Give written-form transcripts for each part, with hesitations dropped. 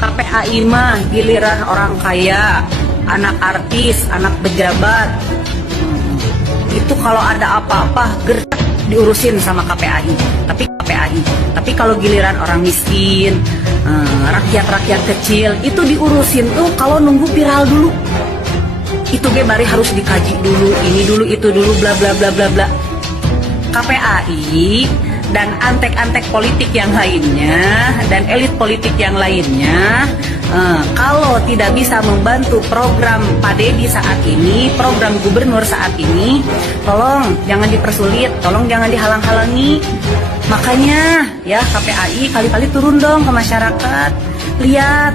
KPAI mah giliran orang kaya, anak artis, anak pejabat, itu kalau ada apa-apa gerak diurusin sama KPAI. Tapi kalau giliran orang miskin, rakyat-rakyat kecil itu diurusin tuh kalau nunggu viral dulu. Itu ge bari harus dikaji dulu, ini dulu, itu dulu, bla bla bla bla bla. KPAI dan antek-antek politik yang lainnya dan elit politik yang lainnya, kalau tidak bisa membantu program Pak Dedi saat ini, program gubernur saat ini, tolong jangan dipersulit, tolong jangan dihalang-halangi. Makanya ya KPAI kali-kali turun dong ke masyarakat, lihat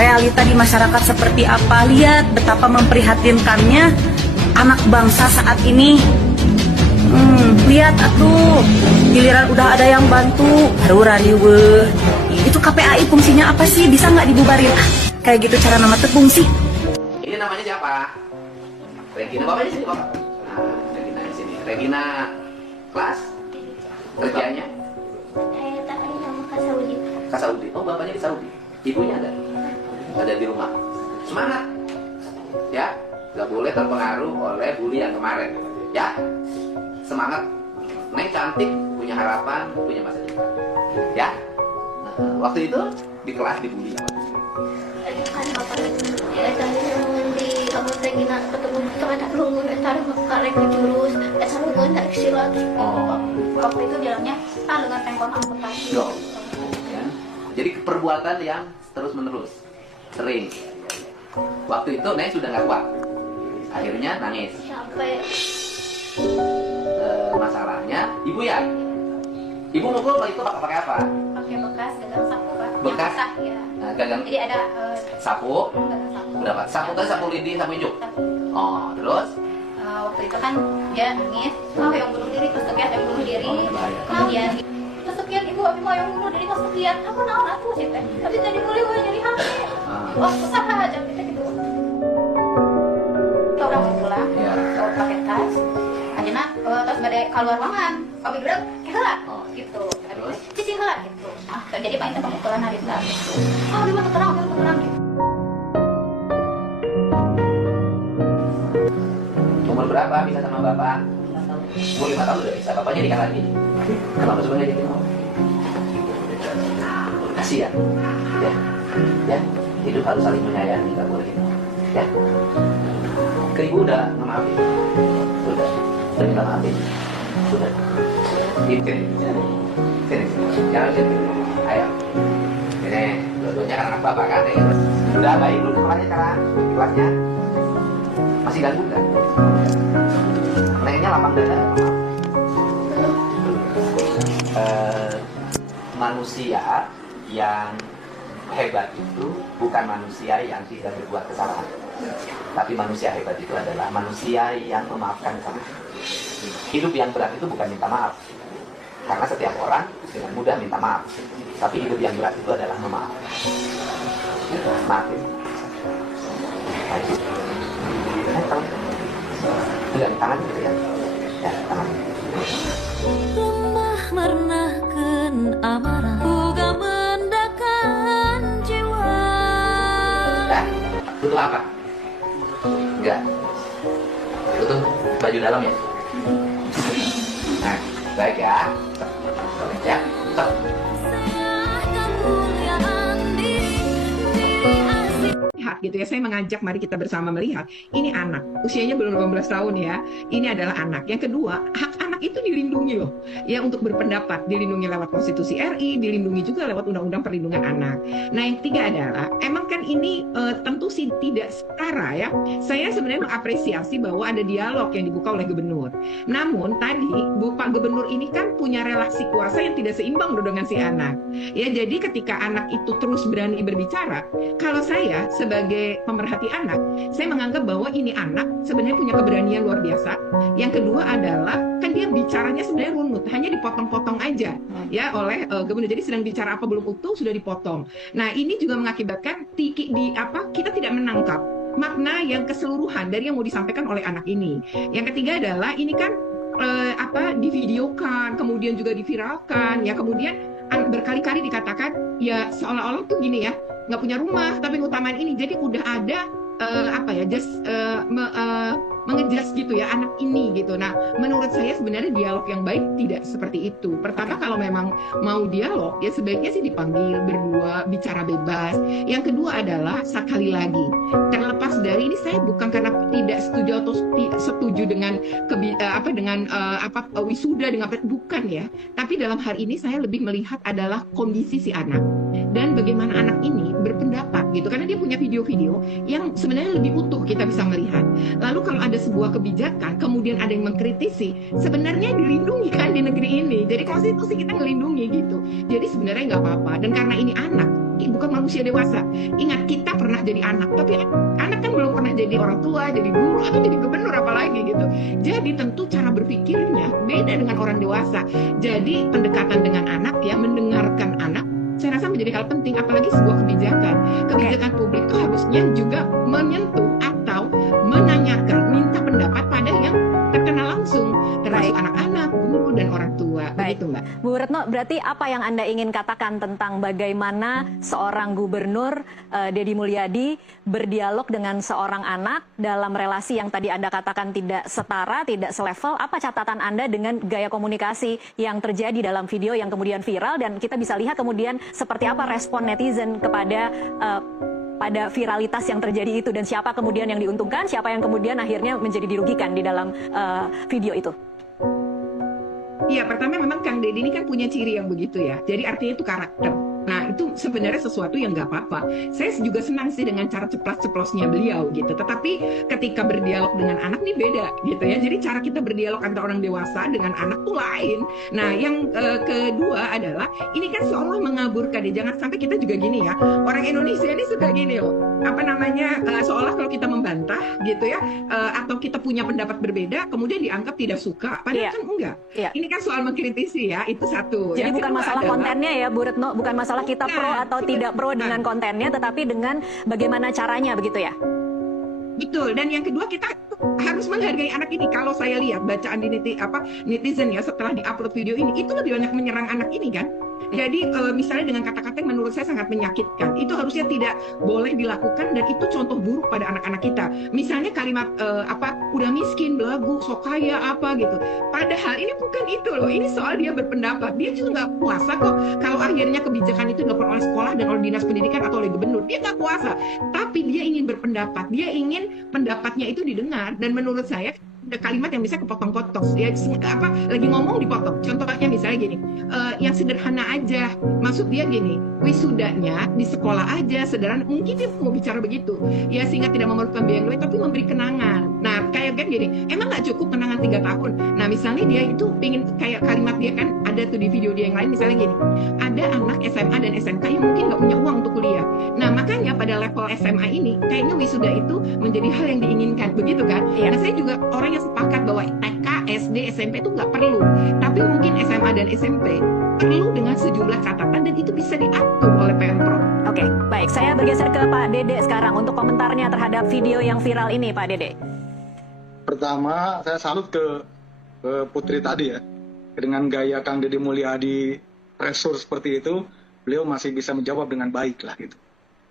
realita di masyarakat seperti apa, lihat betapa memprihatinkannya anak bangsa saat ini. Lihat atuh, giliran udah ada yang bantu, harurani weh. Itu KPAI fungsinya apa sih? Bisa nggak dibubarin? Kayak gitu cara nama tepung sih. Ini namanya siapa? Regina. Bapak di sini, Bapak. Nah, Regina di sini. Regina kelas kerjanya? Saya tak ada nama ke Saudi. Ke Saudi. Oh, bapaknya di Saudi. Ibunya ada? Ada di rumah. Semangat. Ya, nggak boleh terpengaruh oleh bully yang kemarin. Ya, semangat. Neng cantik, punya harapan, punya masa depan. Ya. Waktu itu di kelas dibully apa? Kan bapak di kamu Regina ketemu sama tak lungun, taruh karek ke jurus, taruh lungun tarik silat. Oh. Waktu itu bilangnya dengan tengkon amputasi. Go. Ya. Jadi perbuatan yang terus menerus, sering. Waktu itu Neng sudah nggak kuat, akhirnya nangis. Sampai masalahnya ibu ya, ibu mukul waktu itu pakai apa? pakai bekas gagang sapu pak. Bekas? Yang basah, ya. Nah, gagang Jadi ada sapu. gagang sapu. Berapa? Sapu tadi sapu lidi, sapu hijau. Sapu. Oh, terus? Waktu itu kan dia nangis, yang bunuh diri, terus sekian yang bunuh diri. Oh, bahaya. Kemudian terus sekian ibu abi mau yang bunuh diri, terus sekian apa naon atuh sih teh. Tapi jadi boleh we jadi hati. Wah, usaha aja kita gitu. Kita udah mau pulang, Ya. bawa pakai tas. Akhirnya terus bade keluar ruangan, kami bilang heula gitu. Terus? Cici heula gitu. Jadi Pak itu pemukulan hari itu gitu. Abi mah tenang gitu. Umur berapa bisa sama bapak? Umur 5 tahun udah bisa. Bapaknya nikah lagi. Kenapa sebenarnya gitu? Kasihan. Ya. Ya. Hidup harus saling menyayangi, nggak boleh gitu. Ya. Ke ibu udah ngemaafin? Sudah. Udah minta maafin? Sudah. Sini. Jangan sini. Ayo. Ini dua-duanya kan anak bapak kan. Ya. Udah baik belum sekolahnya sekarang? Kelasnya? Masih ganggu nggak? Nengnya lapang dada. Manusia yang hebat itu bukan manusia yang tidak berbuat kesalahan, tapi manusia hebat itu adalah manusia yang memaafkan kesalahan. Hidup yang berat itu bukan minta maaf, karena setiap orang dengan mudah minta maaf, tapi hidup yang berat itu adalah memaafkan. Maafin. Enggak, tangan gitu ya. Ya, tangan. Lemah merenahkan amarah, boga mendakan jiwa. Ya, butuh apa? Enggak. Butuh baju dalam ya? Nah, baik ya. Ya, stop. Lihat gitu ya, saya mengajak mari kita bersama melihat ini anak usianya belum 18 tahun ya, ini adalah anak. Yang kedua, hak anak itu dilindungi loh ya, untuk berpendapat dilindungi lewat konstitusi RI, dilindungi juga lewat undang-undang perlindungan anak. Nah yang ketiga adalah emang kan ini tentu sih tidak setara ya. Saya sebenarnya mengapresiasi bahwa ada dialog yang dibuka oleh gubernur, namun tadi Pak Gubernur ini kan punya relasi kuasa yang tidak seimbang dengan si anak ya. Jadi ketika anak itu terus berani berbicara, kalau saya sebagai pemerhati anak, saya menganggap bahwa ini anak sebenarnya punya keberanian luar biasa. Yang kedua adalah kan dia bicaranya sebenarnya runut, hanya dipotong-potong aja ya oleh gubernur. Jadi sedang bicara apa belum utuh sudah dipotong. Nah ini juga mengakibatkan kita tidak menangkap makna yang keseluruhan dari yang mau disampaikan oleh anak ini. Yang ketiga adalah ini kan divideokan, kemudian juga diviralkan ya, kemudian berkali-kali dikatakan ya seolah-olah tuh gini ya, nggak punya rumah tapi ngutamain ini. Jadi udah ada mengejas gitu ya anak ini gitu. Nah, menurut saya sebenarnya dialog yang baik tidak seperti itu. Pertama, kalau memang mau dialog ya sebaiknya sih dipanggil berdua, bicara bebas. Yang kedua adalah sekali lagi, terlepas dari ini saya bukan karena tidak setuju atau setuju dengan wisuda dengan bukan ya. Tapi dalam hal ini saya lebih melihat adalah kondisi si anak dan bagaimana anak ini berpendapat gitu, karena dia punya video-video yang sebenarnya lebih utuh kita bisa melihat. Lalu kalau ada sebuah kebijakan kemudian ada yang mengkritisi, sebenarnya dilindungi kan di negeri ini. Jadi konstitusi kita melindungi gitu. Jadi sebenarnya nggak apa-apa. Dan karena ini anak, bukan manusia dewasa. Ingat, kita pernah jadi anak, tapi anak kan belum pernah jadi orang tua, jadi guru, atau jadi gubernur apalagi gitu. Jadi tentu cara berpikirnya beda dengan orang dewasa. Jadi pendekatan dengan anak ya, mendengarkan anak, saya rasa menjadi hal penting, apalagi sebuah kebijakan. Kebijakan publik itu harusnya juga menyentuh atau menanyakan, minta pendapat pada yang terkena langsung, termasuk anak-anak, guru, dan orang tua. Baik. Begitu, Mbak. Bu Retno, berarti apa yang Anda ingin katakan tentang bagaimana seorang gubernur Deddy Mulyadi berdialog dengan seorang anak dalam relasi yang tadi Anda katakan tidak setara, tidak selevel? Apa catatan Anda dengan gaya komunikasi yang terjadi dalam video yang kemudian viral, dan kita bisa lihat kemudian seperti apa respon netizen kepada pada viralitas yang terjadi itu, dan siapa kemudian yang diuntungkan, siapa yang kemudian akhirnya menjadi dirugikan di dalam video itu? Iya, pertama memang Kang Deddy ini kan punya ciri yang begitu ya. Jadi artinya itu karakter. Nah, itu sebenarnya sesuatu yang nggak apa-apa. Saya juga senang sih dengan cara ceplas-ceplosnya beliau gitu. Tetapi ketika berdialog dengan anak nih beda gitu ya. Jadi cara kita berdialog antara orang dewasa dengan anak tuh lain. Nah, yang kedua adalah ini kan seolah mengaburkan ya. Jangan sampai kita juga gini ya. Orang Indonesia ini suka gini loh. Apa namanya, seolah kalau kita membantah gitu ya, atau kita punya pendapat berbeda, kemudian dianggap tidak suka. Padahal kan enggak. Ini kan soal mengkritisi ya, itu satu. Jadi bukan masalah adalah, kontennya ya Bu Retno, bukan masalah kita pro atau tidak pro dengan kontennya, tetapi dengan bagaimana caranya, begitu ya? Betul. Dan yang kedua, kita harus menghargai anak ini. Kalau saya lihat bacaan di netizen ya setelah diupload video ini, itu lebih banyak menyerang anak ini kan. Jadi misalnya dengan kata-kata yang menurut saya sangat menyakitkan, itu harusnya tidak boleh dilakukan, dan itu contoh buruk pada anak-anak kita. Misalnya kalimat udah miskin, belagu, sok kaya apa gitu. Padahal ini bukan itu loh. Ini soal dia berpendapat. Dia juga nggak puasa kok kalau akhirnya kebijakan itu dilakukan oleh sekolah dan oleh dinas pendidikan atau oleh gubernur. Dia nggak puasa. Tapi dia ingin berpendapat. Dia ingin pendapatnya itu didengar. Dan menurut saya ada kalimat yang bisa kepotong-potong ya, lagi ngomong dipotong. Contohnya misalnya gini, yang sederhana aja, maksud dia gini, wisudanya di sekolah aja sederhana, mungkin dia mau bicara begitu ya, sehingga tidak memerlukan biaya yang lain, tapi memberi kenangan. Nah, kayak kan gini, emang nggak cukup kenangan 3 tahun. Nah, misalnya dia itu ingin, kayak kalimat dia kan ada tuh di video dia yang lain, misalnya gini, ada anak SMA dan SMK yang mungkin nggak punya uang untuk kuliah. Nah, makanya pada level SMA ini kayaknya wisuda itu menjadi hal yang diinginkan, begitu kan? Nah, saya juga orang yang sepakat bahwa TK, SD, SMP itu nggak perlu, tapi mungkin SMA dan SMP perlu dengan sejumlah catatan, dan itu bisa diatur oleh Pemprov. Oke, baik. Saya bergeser ke Pak Dede sekarang untuk komentarnya terhadap video yang viral ini, Pak Dede. Pertama, saya salut ke Putri tadi ya, dengan gaya Kang Deddy Mulyadi pressure seperti itu, beliau masih bisa menjawab dengan baik lah gitu.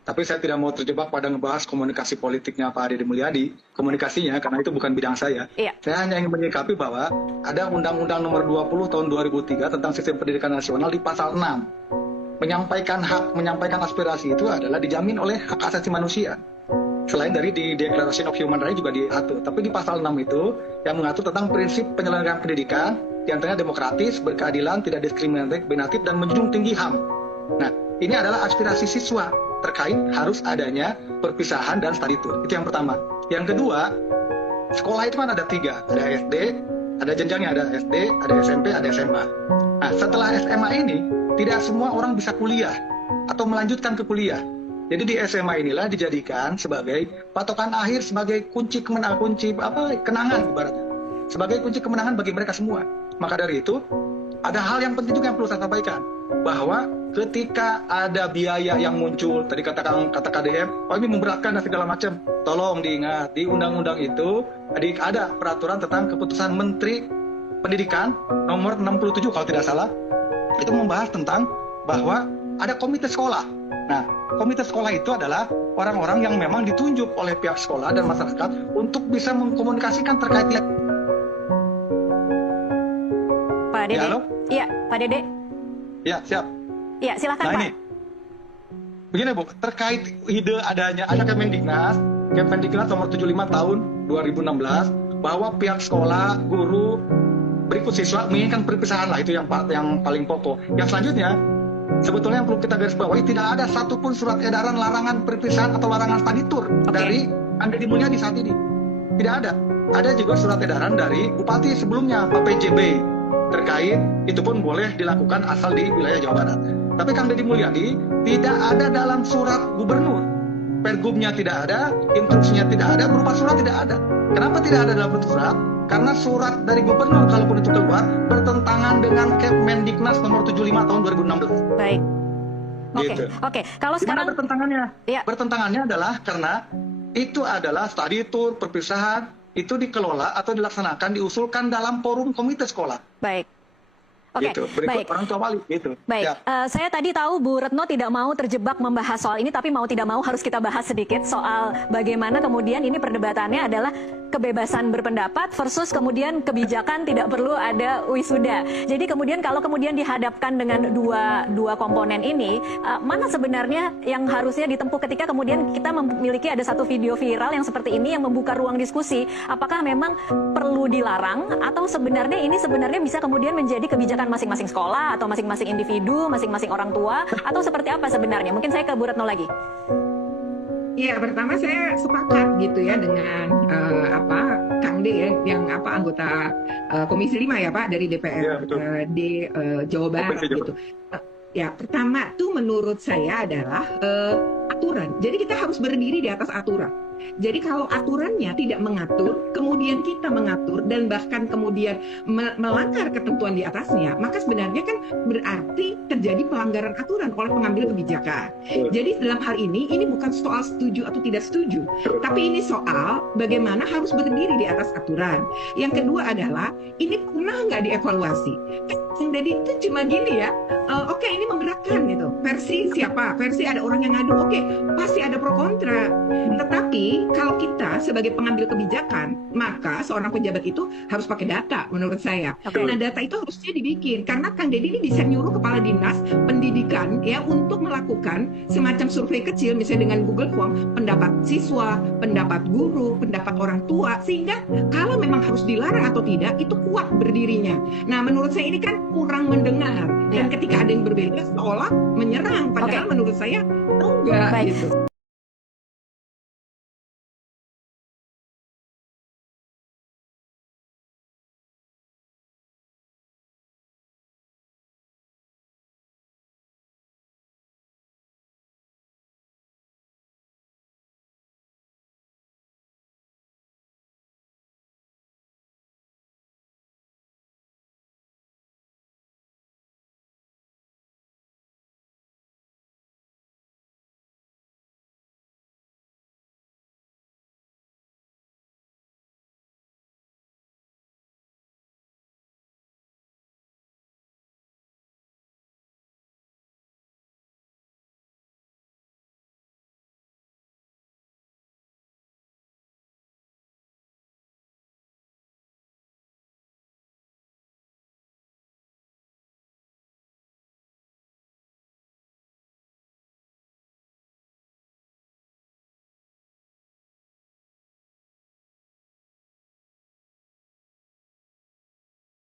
Tapi saya tidak mau terjebak pada ngebahas komunikasi politiknya Pak Deddy Mulyadi, komunikasinya, karena itu bukan bidang saya. Saya hanya ingin menyikapi bahwa ada Undang-Undang Nomor 20 Tahun 2003 tentang Sistem Pendidikan Nasional di pasal 6. Menyampaikan hak, menyampaikan aspirasi itu adalah dijamin oleh hak asasi manusia. Selain dari di Declaration of Human Rights juga diatur. Tapi di pasal 6 itu yang mengatur tentang prinsip penyelenggaraan pendidikan, di antaranya demokratis, berkeadilan, tidak diskriminatif, dan menjunjung tinggi HAM. Nah, ini adalah aspirasi siswa terkait harus adanya perpisahan dan study tour. Itu yang pertama. Yang kedua, sekolah itu kan ada 3. Ada SD, ada jenjangnya, ada SD, ada SMP, ada SMA. Nah, setelah SMA ini, tidak semua orang bisa kuliah atau melanjutkan ke kuliah. Jadi di SMA inilah dijadikan sebagai patokan akhir, sebagai kunci kenangan ibaratnya. Sebagai kunci kemenangan bagi mereka semua. Maka dari itu, ada hal yang penting juga yang perlu saya sampaikan. Bahwa ketika ada biaya yang muncul, tadi kata KDM, ini memberatkan dan segala macam. Tolong diingat, di undang-undang itu ada peraturan tentang keputusan Menteri Pendidikan nomor 67 kalau tidak salah. Itu membahas tentang bahwa ada komite sekolah. Nah, komite sekolah itu adalah orang-orang yang memang ditunjuk oleh pihak sekolah dan masyarakat untuk bisa mengkomunikasikan terkait. Pak Dede. Ya, halo? Iya, Pak Dede. Ya, siap. Iya, silakan Nah Pak. ini, begini Bu, terkait ide adanya ada Kemendiknas nomor 75 tahun 2016 bahwa pihak sekolah, guru, berikut siswa menginginkan perpisahan lah, itu yang paling pokok. Yang selanjutnya, sebetulnya yang perlu kita garis bawahi, tidak ada satupun surat edaran larangan perpisahan atau larangan study tour dari Kang Deddy Mulyadi saat ini. Tidak ada. Ada juga surat edaran dari Bupati sebelumnya, Pak PJB, terkait itu pun boleh dilakukan asal di wilayah Jawa Barat. Tapi Kang Deddy Mulyadi tidak ada dalam surat gubernur. Pergubnya tidak ada, instruksinya tidak ada, berupa surat tidak ada. Kenapa tidak ada dalam bentuk surat? Karena surat dari gubernur kalaupun itu keluar bertentangan dengan Kemendiknas nomor 75 tahun 2016. Baik. Oke, Gitu. oke. Kalau Gimana sekarang bertentangannya? Iya. Bertentangannya adalah karena itu adalah study tour, perpisahan, itu dikelola atau dilaksanakan, diusulkan dalam forum komite sekolah. baik. Oke, Gitu. Berikut baik. orang tua wali gitu. Baik, Ya. saya tadi tahu Bu Retno tidak mau terjebak membahas soal ini, tapi mau tidak mau harus kita bahas sedikit soal bagaimana kemudian ini perdebatannya adalah kebebasan berpendapat versus kemudian kebijakan tidak perlu ada wisuda. Jadi kemudian kalau kemudian dihadapkan dengan dua komponen ini, mana sebenarnya yang harusnya ditempuh ketika kemudian kita memiliki ada satu video viral yang seperti ini yang membuka ruang diskusi, apakah memang perlu dilarang atau sebenarnya ini sebenarnya bisa kemudian menjadi kebijakan masing-masing sekolah atau masing-masing individu, masing-masing orang tua, atau seperti apa sebenarnya? Mungkin saya ke Bu Retno lagi. Ya, pertama saya sepakat gitu ya dengan Kang D ya, yang anggota Komisi 5 ya Pak dari DPR Ya, betul. di Jawa Barat Provinsi Jawa gitu. Ya, pertama tuh menurut saya adalah aturan. Jadi kita harus berdiri di atas aturan. Jadi kalau aturannya tidak mengatur, kemudian kita mengatur dan bahkan kemudian melanggar ketentuan di atasnya, maka sebenarnya kan berarti terjadi pelanggaran aturan oleh pengambil kebijakan. Jadi dalam hal ini bukan soal setuju atau tidak setuju, tapi ini soal bagaimana harus berdiri di atas aturan. Yang kedua adalah ini pernah nggak dievaluasi? Yang jadi itu cuma gini ya, oke, ini memberatkan gitu. Versi siapa? Versi ada orang yang ngadu, oke, pasti ada pro kontra. Tetapi kalau kita sebagai pengambil kebijakan, maka seorang pejabat itu harus pakai data menurut saya. Nah, data itu harusnya dibikin karena Kang Deddy ini bisa nyuruh kepala dinas pendidikan ya untuk melakukan semacam survei kecil misalnya dengan Google Form, pendapat siswa, pendapat guru, pendapat orang tua, sehingga kalau memang harus dilarang atau tidak itu kuat berdirinya. Nah, menurut saya ini kan kurang mendengar dan ketika ada yang berbeda seolah menyerang, padahal menurut saya enggak Baik. gitu.